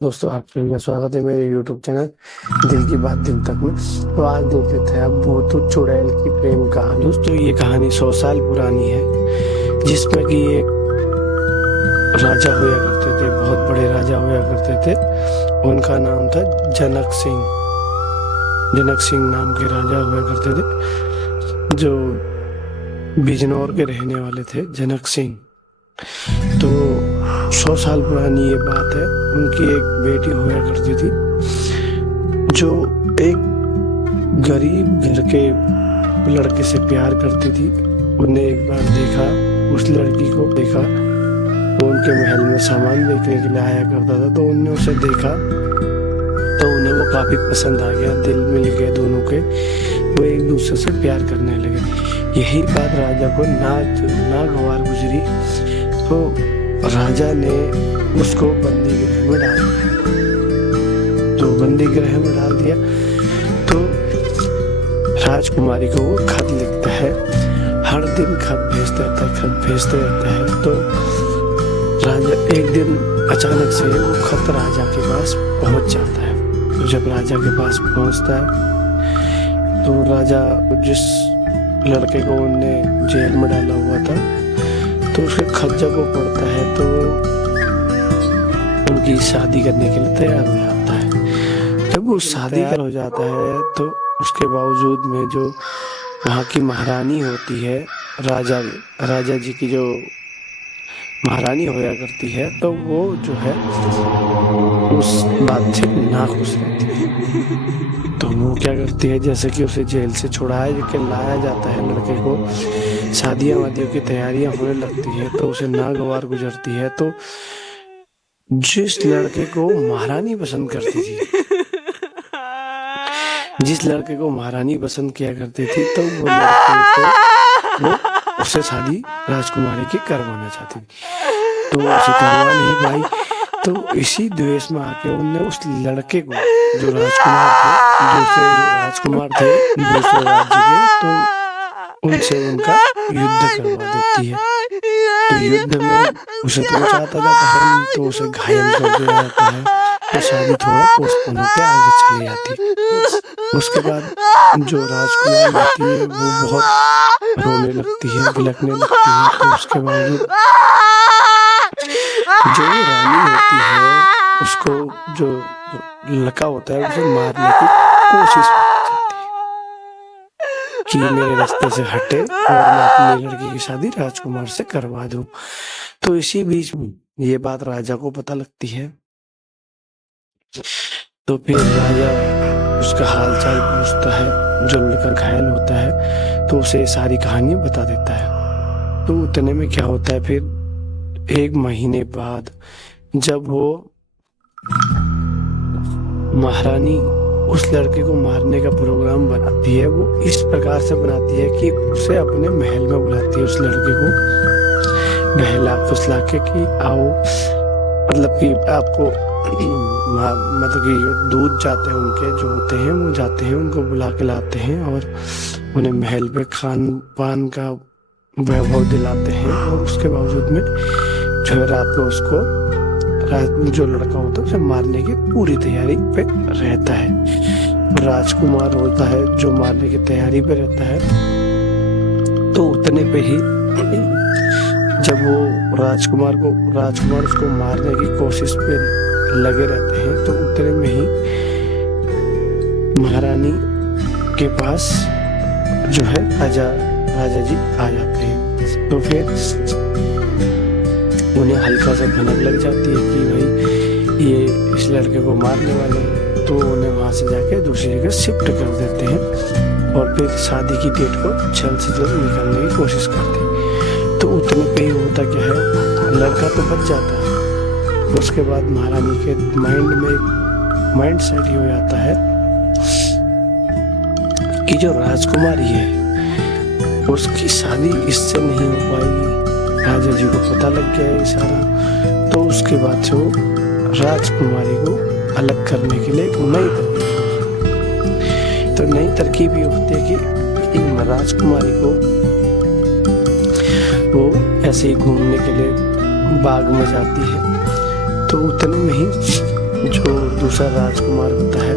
दोस्तों आप सभी का स्वागत है मेरे YouTube चैनल दिल की बात दिल तक में। तो आज देख लेते हैं अब वो तो चुड़ैल की प्रेम कहानी। दोस्तों ये कहानी 100 साल पुरानी है, जिसमें कि एक राजा हुआ करते थे, बहुत बड़े राजा हुआ करते थे। उनका नाम था जनक सिंह। जनक सिंह नाम के राजा हुआ करते थे, जो बिजनौर के रहने वाले थे, जनक सिंह। तो 100 साल पुरानी ये बात है। उनकी एक बेटी हुआ करती थी, जो एक गरीब घर के लड़के से प्यार करती थी। उन्हें एक बार देखा, उस लड़की को देखा, वो उनके महल में सामान बेचने के लिए आया करता था। तो उन्होंने उसे देखा तो उन्हें वो काफी पसंद आ गया, दिल मिल गए दोनों के। वो एक दूसरे से प्यार करने लगे। यही बात राजा को नागवार गुजरी, तो राजा ने उसको बंदी गृह में डाल दिया। तो बंदी गृह में डाल दिया तो राजकुमारी को वो खत लिखता है, हर दिन खत भेजता रहता है, खत भेजते रहता है। तो राजा एक दिन अचानक से वो खत राजा के पास पहुंच जाता है। तो जब राजा के पास पहुंचता है तो राजा जिस लड़के को उनने जेल में डाला हुआ था, तो उसके खत जब वो पढ़ता है तो उनकी शादी करने के लिए तैयार हो जाता है। जब वो शादी हो जाता है तो उसके बावजूद में जो वहाँ की महारानी होती है, राजा जी की जो महारानी होया करती है, तो वो जो है उस बात से नाखुश रहती है। तो वो क्या करती है, जैसे कि उसे जेल से छुड़ाया के लाया जाता है लड़के को, शादियां वादियों की तैयारियां होने लगती है, तो उसे नागवार गुजरती है। तो जिस लड़के को महारानी पसंद करती थी, जिस लड़के को महारानी पसंद किया करती थी, तो वो लड़के को वो उससे शादी राजकुमारी की करवाना चाहती थी। तो उसे करवा नहीं पाई। तो इसी द्वेष में आके उनने उस लड़के को, जो राजकुमार थे दूसरे राज्य के, तो उनसे उनका युद्ध करवा देती है। तो युद्ध में उसे तो चाहता था, तो उसे घायल कर दिया जाता है। तो शादी थोड़ा पोस्टपोन होकर आगे चली जाती। उसके बाद जो राजकुमार होती है वो बहुत रोने लगती है, बिलखने लगती है। तो उसके बावजूद जो रानी होती है, उसको जो लड़का होता है उसे मारने की कोशिश करती है कि मेरे रास्ते से हटे और मैं अपनी लड़की की शादी राजकुमार से करवा दूं। तो इसी बीच में ये बात राजा को पता लगती है। तो फिर राजा उसका हाल चाल पूछता है, जो लड़का घायल होता है, तो उसे सारी कहानी बता देता है। तो उतने में क्या होता है, फिर एक महीने बाद जब वो महारानी उस लड़के को मारने का प्रोग्राम बनाती है, वो इस प्रकार से बनाती है कि उसे अपने महल में बुलाती है, उस लड़के को बहला फुसला के कि आओ, मतलब कि आपको मतलब कि दूध जाते हैं उनके जो होते हैं, वो जाते हैं, उनको बुला के लाते हैं और उन्हें महल पे खान पान का वैभव दिलाते हैं। और उसके बावजूद में जो है रात को उसको जो लड़का होता है उसे मारने की पूरी तैयारी पे रहता है। राजकुमार होता है जो मारने की तैयारी पे रहता है। तो उतने पे ही जब वो राजकुमार उसको मारने की कोशिश पे लगे रहते हैं, तो उतने में ही महारानी के पास जो है राजा जी आ जाते हैं। तो फिर उन्हें हल्का सा भनक लग जाती है कि भाई ये इस लड़के को मारने वाले हैं। तो उन्हें वहां से जाके दूसरी जगह शिफ्ट कर देते हैं और फिर शादी की डेट को जल्द से जल्द निकालने की कोशिश करते हैं। तो उतने पे ही होता क्या है, लड़का तो बच जाता है। उसके बाद महारानी के माइंड में एक माइंड सेट ही हो जाता है कि जो राजकुमारी है उसकी शादी इससे नहीं हो पाएगी। राजा जी को पता लग गया है सारा। तो उसके बाद से वो राजकुमारी को अलग करने के लिए नई तरकीब ये होती है कि राजकुमारी को वो ऐसे ही घूमने के लिए बाग में जाती है। तो उतने में ही जो दूसरा राजकुमार होता है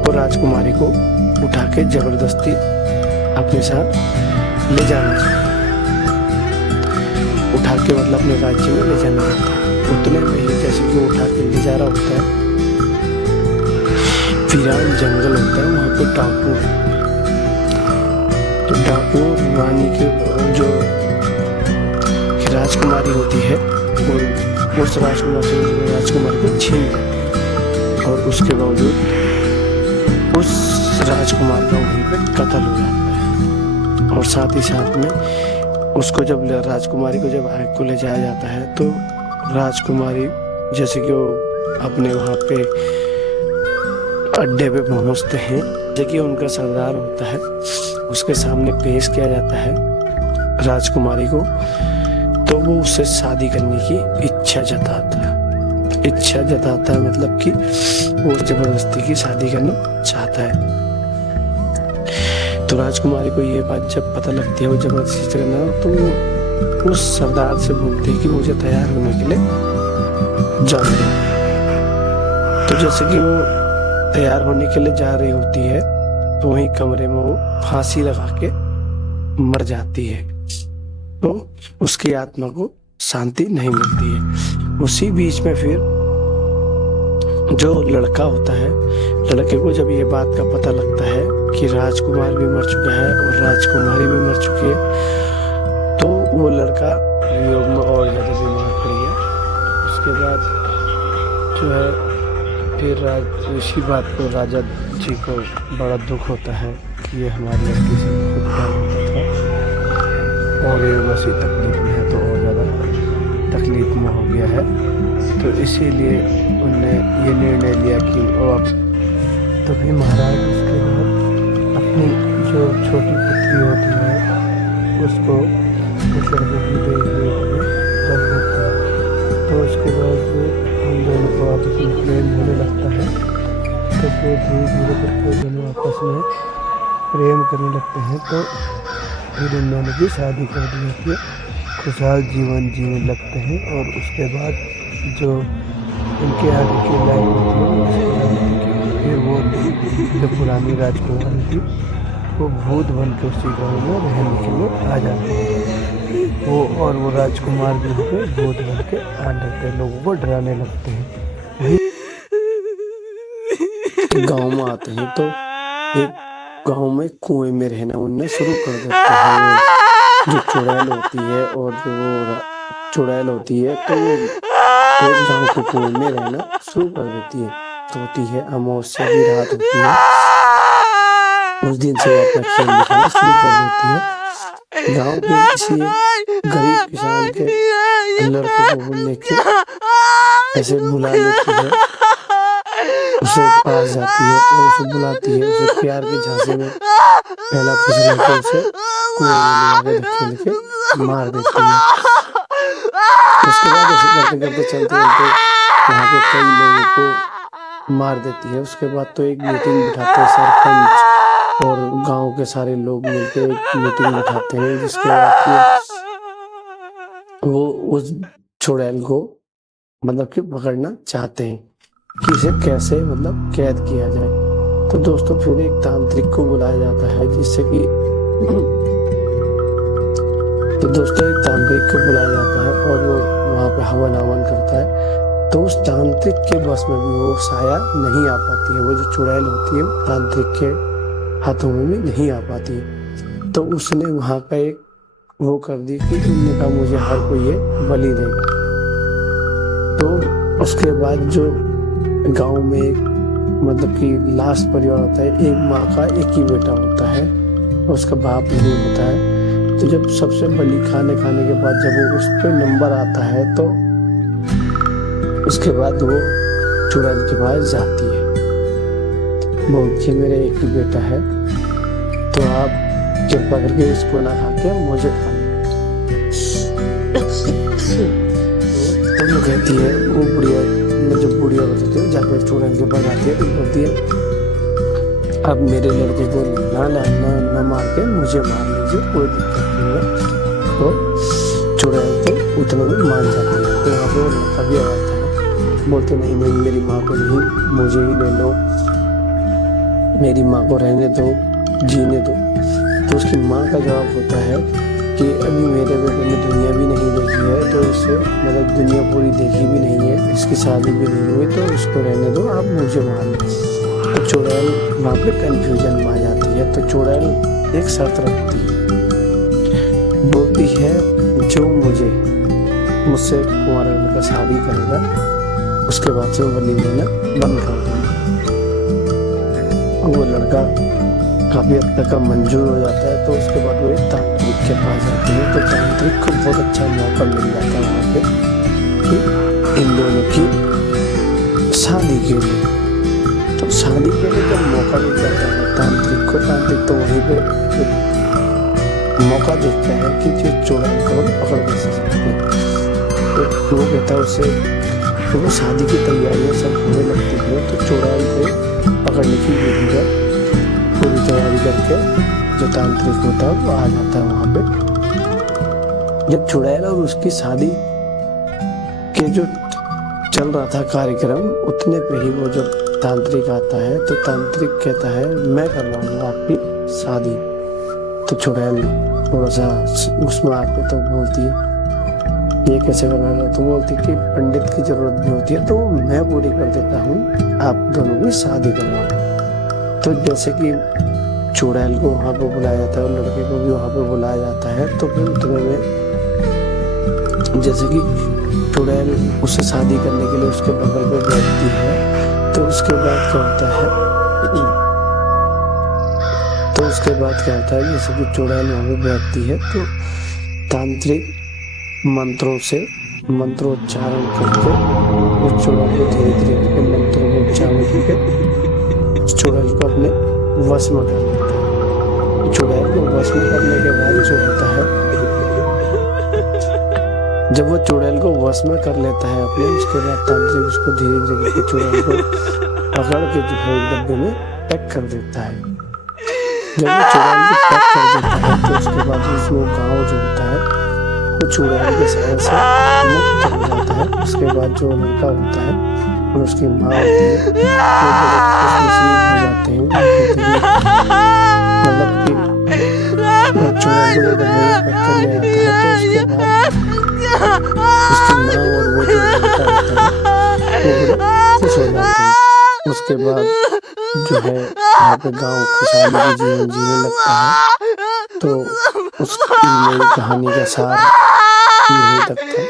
वो राजकुमारी को उठा के जबरदस्ती अपने साथ ले जाना चाहता है, उठा के मतलब अपने राज्य में ले जाना चाहता है। उतने में ही जैसे कि वो उठा के ले जा रहा होता है, वीरान जंगल होता है, वहाँ पे डाकू है। तो डाकू रानी के जो राजकुमारी होती है वो उस राजकुमारी को छीन लेती है और उसके बावजूद उस राजकुमार का वहीं पे कत्ल हो जाता है। और साथ ही साथ में उसको जब राजकुमारी को जब आग को ले जाया जाता है तो राजकुमारी जैसे कि वो अपने वहाँ पे अड्डे पे पहुँचते हैं, जैसे कि उनका सरदार होता है उसके सामने पेश किया जाता है राजकुमारी को, तो वो उससे शादी करने की इच्छा जताता है। मतलब कि वो जबरदस्ती की शादी करना चाहता है। तो राजकुमारी को ये बात जब पता लगती है वो जबरदस्ती करना, तो वो उस सरदार से बोलते हैं कि मुझे तैयार होने के लिए जाना है। तो जैसे कि वो तैयार होने के लिए जा रही होती है तो वहीं कमरे में वो फांसी लगा के मर जाती है। तो उसकी आत्मा को शांति नहीं मिलती है। उसी बीच में फिर जो लड़का होता है, लड़के को जब ये बात का पता लगता है कि राजकुमार भी मर चुका है और राजकुमारी भी मर चुकी है, तो वो लड़का वियोग में और ज़्यादा बीमार पड़ गया। उसके बाद जो है फिर इसी बात को राजा जी को बड़ा दुख होता है कि ये हमारी लड़की से खुद प्यार होता था और ये बस तकलीफ में है, तो और ज़्यादा तकलीफ में हो गया है। तो इसीलिए उनने ये निर्णय लिया कि वो अब तभी महाराज उसके बाद अपनी जो छोटी पुत्री होती है उसको उस लड़के की देख रख देते हैं। तो उसके बाद हम दोनों को आपस में प्रेम होने लगता है। तो फिर धीरे धीरे करके दोनों आपस में प्रेम करने लगते हैं। तो फिर इन दोनों की शादी कर दी जाती है, खुशहाल जीवन जीने लगते हैं। और उसके बाद जो उनके आगे की लाइफ होती है, फिर वो जो पुरानी राजकुमारी थी वो भूत बन के उसी गाँव में रहने के लिए आ जाते हैं। वो राजकुमार भी होकर भूत बन के आने लगते हैं, लोगों को डराने लगते हैं। गांव में आते हैं तो एक गांव में कुएं में रहना उनने शुरू कर देते हैं। जो चुड़ैल होती है और जो चुड़ैल होती है तो वो एक गांव के कुएं में रहना शुरू कर देती है। तो होती है अमावस्या की रात होती है, उस दिन से अपना खेल दिखाना शुरू कर देती है। गांव के किसी गरीब किसान के लड़के को लेके ऐसे बुला लेती है, उसे पास जाती है और उसे बुलाती है, उसे प्यार के झांसे में पहला फुसला के उसे कुएं में ले जाके धक्के लेके मार देती है। उसके बाद ऐसे करते करते चलते चलते वहाँ पे कई लोगों को मार देती है। उसके बाद तो एक मीटिंग बिठाते हैं सरपंच और गांव के सारे लोग मिलकर एक मीटिंग बिठाते हैं, जिसके बाद वो उस चुड़ैल को मतलब कि पकड़ना चाहते हैं कि इसे कैसे मतलब कैद किया जाए। तो दोस्तों फिर एक तांत्रिक को बुलाया जाता है जिससे कि एक तांत्रिक को बुलाया जाता है और वो वहाँ पे हवन हवन करता है। तो उस तांत्रिक के बस में भी वो साया नहीं आ पाती है, वो जो चुड़ैल होती है वो तांत्रिक के हाथों में भी नहीं आ पाती। तो उसने वहाँ का एक वो कर दी कि उन्होंने कहा मुझे हर कोई ये बलि देगा। तो उसके बाद जो गांव में एक मतलब कि लास्ट परिवार होता है, एक माँ का एक ही बेटा होता है और उसका बाप नहीं होता है। तो जब सबसे बलि खाने के बाद जब वो उस पर नंबर आता है तो उसके बाद वो चुड़ैल के पास जाती है, बोलती है मेरा एक ही बेटा है तो आप कृपा करके इसको ना खा के मुझे खा तो कहती है वो बुढ़िया, जब बुढ़िया बताती है जाकर चुड़ैल के पास आती है तो बोलती है अब मेरे लड़के को ना मार के मुझे मार लीजिए, कोई दिक्कत नहीं है। तो चुड़ैल तो उतने में मान जाती है। तो वहाँ पे वो लड़का भी आ जाता है बोलते नहीं नहीं मेरी माँ को नहीं, मुझे ही ले लो, मेरी माँ को रहने दो, जीने दो। तो उसकी माँ का जवाब होता है कि अभी मेरे बेटे ने दुनिया भी नहीं देखी है, तो इसे मतलब दुनिया पूरी देखी भी नहीं है, इसकी शादी भी नहीं हुई, तो इसको रहने दो, आप मुझे मान लो। तो चुड़ैल वहाँ पे कंफ्यूजन में आ जाती है। तो चुड़ैल एक शर्त रखती है, बोलती है जो मुझसे कुंवारा लड़का शादी करेगा उसके बाद से बलि देना बंद कर दूंगा। वो लड़का काफी हद तक मंजूर हो जाता है। तो उसके बाद वो एक तांत्रिक के पास जाती है। तो तांत्रिक को बहुत अच्छा मौका मिल जाता है वहाँ पे कि इन दोनों की शादी के लिए। तो शादी के लिए जब मौका मिल जाता है तांत्रिक को, तांत्रिक तो वहीं पे मौका देखता है कि जो चुड़ैल को पकड़ कर सकते हैं। तो वो कहता है उसे, तो वो शादी की तैयारियां सब होने लगती है। तो चुड़ैल को पकड़ने की पूरी तैयारी करके जो तांत्रिक होता है वो आ जाता है वहां पे। जब चुड़ैल और उसकी शादी के जो चल रहा था कार्यक्रम, उतने पे ही वो जब तांत्रिक आता है तो तांत्रिक कहता है मैं करवाऊंगा आपकी शादी। तो चुड़ैल थोड़ा सा उसमें आके तो बोलती है ये कैसे करवाएगा। तो बोलती है कि पंडित की जरूरत भी होती है, तो मैं पूरी कर देता हूँ, आप दोनों की शादी करवाओ। तो जैसे कि चुड़ैल को वहाँ पे बुलाया जाता है और लड़के को भी वहाँ पे बुलाया जाता है। तो फिर उतने में जैसे कि चुड़ैल उससे शादी करने के लिए उसके बगल पे बैठती है। तो उसके बाद क्या होता है जैसे कि चुड़ैल वहाँ पे बैठती है तो तांत्रिक मंत्रों से मंत्रोच्चारण करके उस चुड़ैल को धीरे धीरे करके मंत्रों को उच्चारण करके उस चुड़ैल को अपने वश में कर लेता है। चुड़ैल को वश में करने के बाद जो होता है, जब वो चुड़ैल को वश में कर लेता है अपने, उसके बाद तांत्रिक उसको धीरे धीरे करके चुड़ैल को पकड़ के जो है एक डब्बे में पैक कर देता है। जब वो चुड़ैल को पैक कर देता है तो उसके बाद उसमें गाँव जो होता है वो चुड़ैल के शहर से मुक्त हो जाता है। उसके बाद जो लड़का होता है और उसकी माँ होती है वो बड़े खुशनसीब हो जाते हैं, मतलब कि चुड़ैल को जब पैक कर ले आता है तो उसके बाद उसकी माँ और वो जो लड़का होता है वो बड़े खुश हो जाते हैं। उसके बाद जो है यहाँ पे गाँव खुशहाली की जीवन जीने लगता है। तो उसकी मेरी कहानी का सार यही तक था।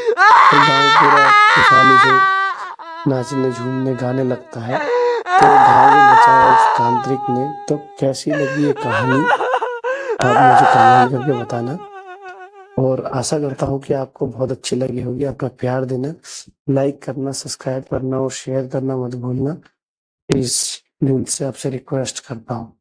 तो गाँव पूरा खुशहाली से नाचने झूमने गाने लगता है। तो गाँव में बचाया उस तांत्रिक ने। तो कैसी लगी ये कहानी आप मुझे कमेंट करके बताना, और आशा करता हूँ कि आपको बहुत अच्छी लगी होगी। अपना प्यार देना, लाइक करना, सब्सक्राइब करना और शेयर करना मत भूलना। इस दिल से आपसे रिक्वेस्ट करता हूँ।